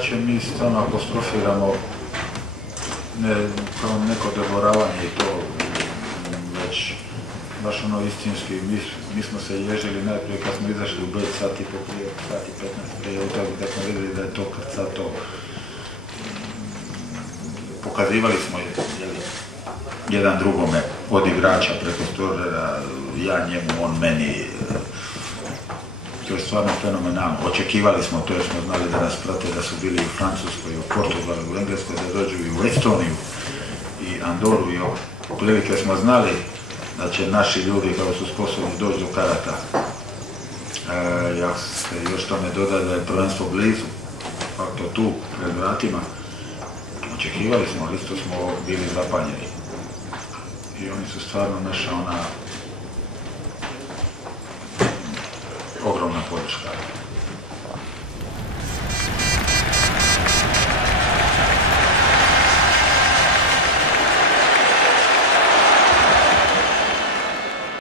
igrače mi stvarno apostrofiramo kao neko dodvoravanje i to već baš ono istinski. Mi smo se ježili najprije kad smo izašli u Beč sat i po prije, sat i 15 prije utakmice, da smo vidjeli da je to krcato. Pokazivali smo jedan drugome od igrača preko stožera, ja njemu, on meni. To je stvarno fenomenalno. Očekivali smo to jer smo znali da nas prate, da su bili u Francuskoj, u Portugalu, u Engleskoj, da dođu i u Estoniju i Andoru i prilike smo znali da će naši ljudi kao su sposobni doći do karata. Ja se još to ne doda da je prvenstvo blizu, fakto tu, pred vratima. Očekivali smo, ali isto smo bili zapanjeni. I oni su stvarno naša ona ogromna podrška.